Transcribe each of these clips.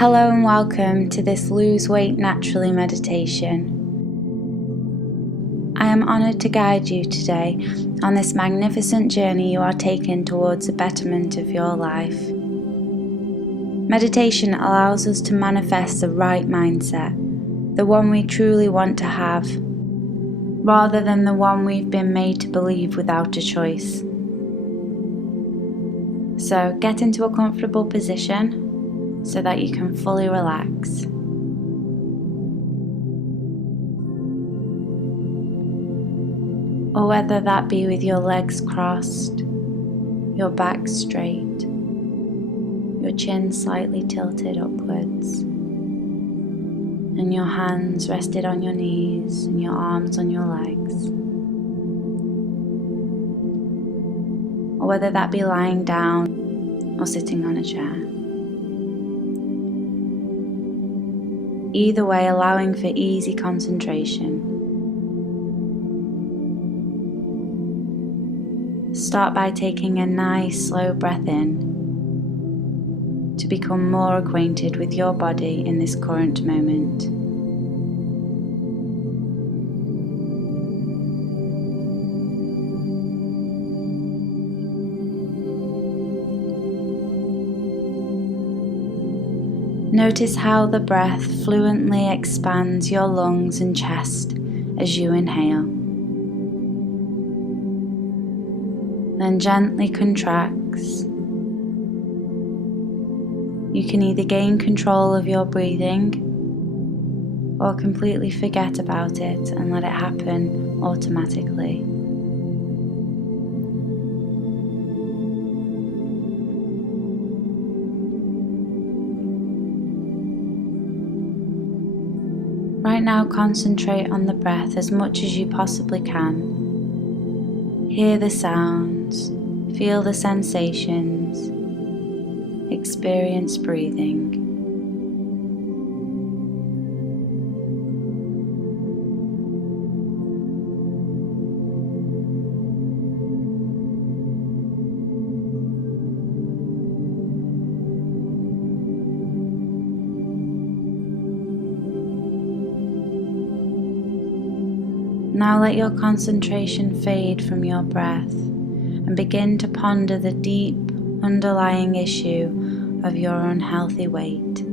Hello and welcome to this Lose Weight Naturally meditation. I am honoured to guide you today on this magnificent journey you are taking towards the betterment of your life. Meditation allows us to manifest the right mindset, the one we truly want to have, rather than the one we've been made to believe without a choice. So get into a comfortable position so that you can fully relax. Or whether that be with your legs crossed, your back straight, your chin slightly tilted upwards, and your hands rested on your knees and your arms on your legs. Or whether that be lying down or sitting on a chair. Either way, allowing for easy concentration. Start by taking a nice slow breath in to become more acquainted with your body in this current moment. Notice how the breath fluently expands your lungs and chest as you inhale. Then gently contracts. You can either gain control of your breathing or completely forget about it and let it happen automatically. Right now, concentrate on the breath as much as you possibly can. Hear the sounds, feel the sensations, experience breathing. Now let your concentration fade from your breath and begin to ponder the deep underlying issue of your unhealthy weight.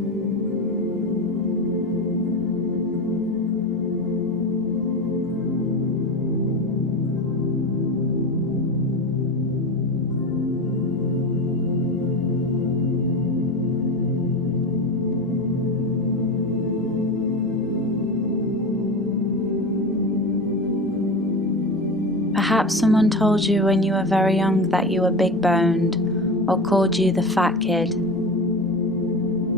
Perhaps someone told you when you were very young that you were big boned or called you the fat kid.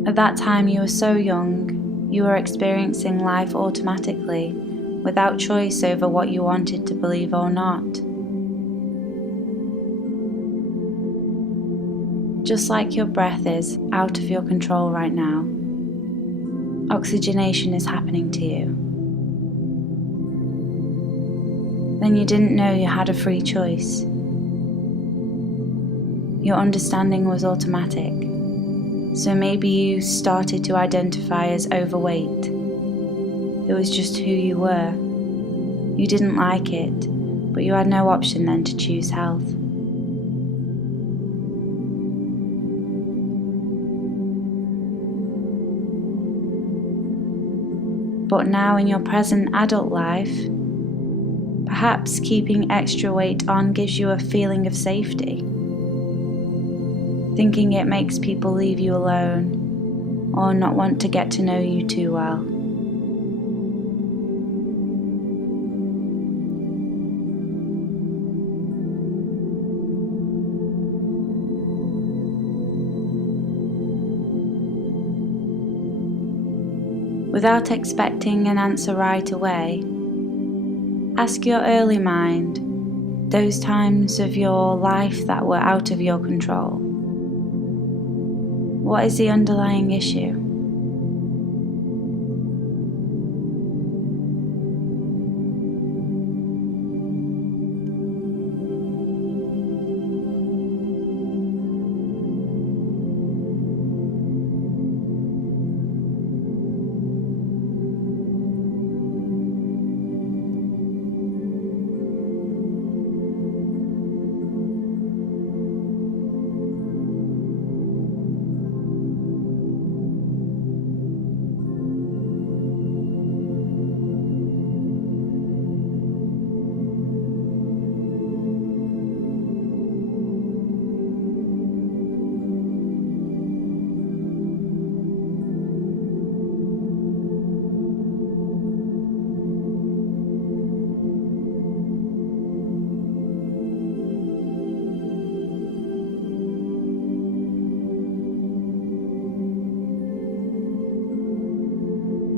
At that time you were so young, you were experiencing life automatically, without choice over what you wanted to believe or not. Just like your breath is out of your control right now, oxygenation is happening to you. Then you didn't know you had a free choice. Your understanding was automatic, so maybe you started to identify as overweight. It was just who you were. You didn't like it, but you had no option then to choose health. But now in your present adult life, perhaps keeping extra weight on gives you a feeling of safety. Thinking it makes people leave you alone or not want to get to know you too well. Without expecting an answer right away, ask your early mind, those times of your life that were out of your control. What is the underlying issue?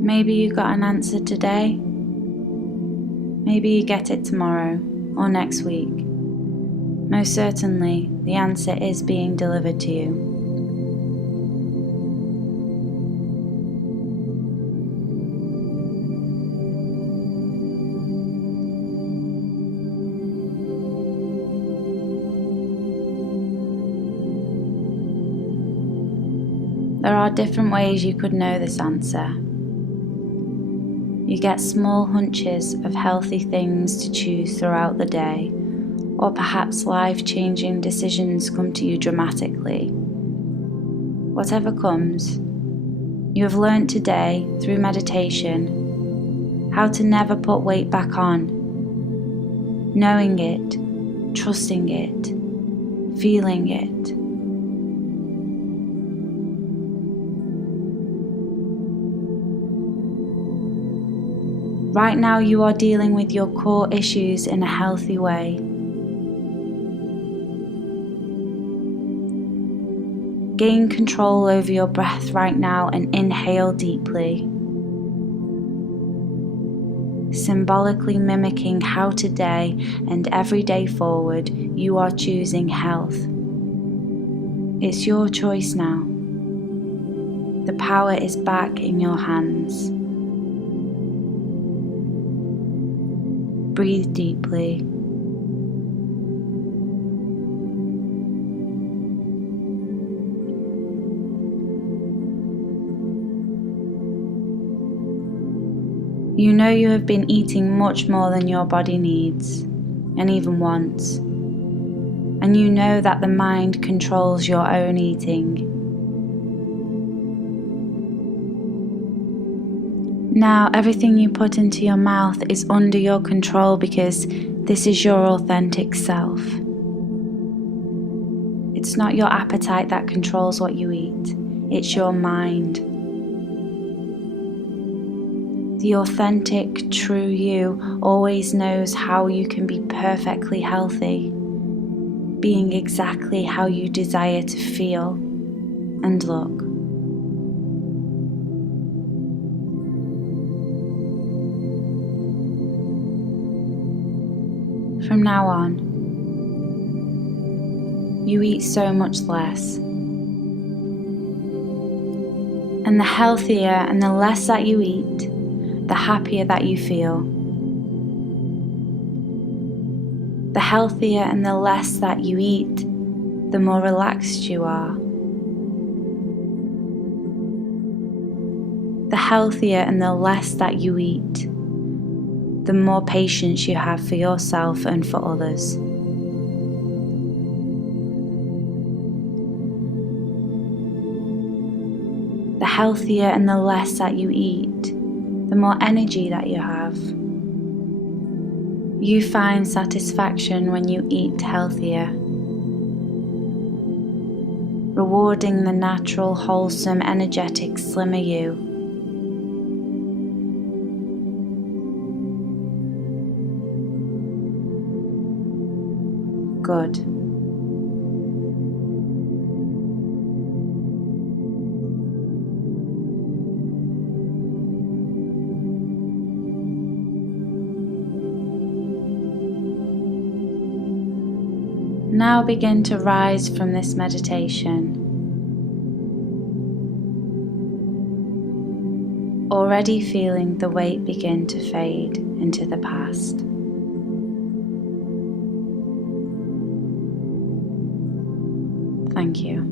Maybe you got an answer today. Maybe you get it tomorrow or next week. Most certainly, the answer is being delivered to you. There are different ways you could know this answer. You get small hunches of healthy things to choose throughout the day, or perhaps life-changing decisions come to you dramatically. Whatever comes, you have learned today through meditation how to never put weight back on, knowing it, trusting it, feeling it. Right now you are dealing with your core issues in a healthy way. Gain control over your breath right now and inhale deeply, symbolically mimicking how today and every day forward you are choosing health. It's your choice now. The power is back in your hands. Breathe deeply. You know you have been eating much more than your body needs, and even wants. And you know that the mind controls your own eating. Now everything you put into your mouth is under your control because this is your authentic self. It's not your appetite that controls what you eat, it's your mind. The authentic, true you always knows how you can be perfectly healthy, being exactly how you desire to feel and look. From now on, you eat so much less. And the healthier and the less that you eat, the happier that you feel. The healthier and the less that you eat, the more relaxed you are. The healthier and the less that you eat, the more patience you have for yourself and for others. The healthier and the less that you eat, the more energy that you have. You find satisfaction when you eat healthier, rewarding the natural, wholesome, energetic, slimmer you. Good. Now begin to rise from this meditation, already feeling the weight begin to fade into the past. Thank you.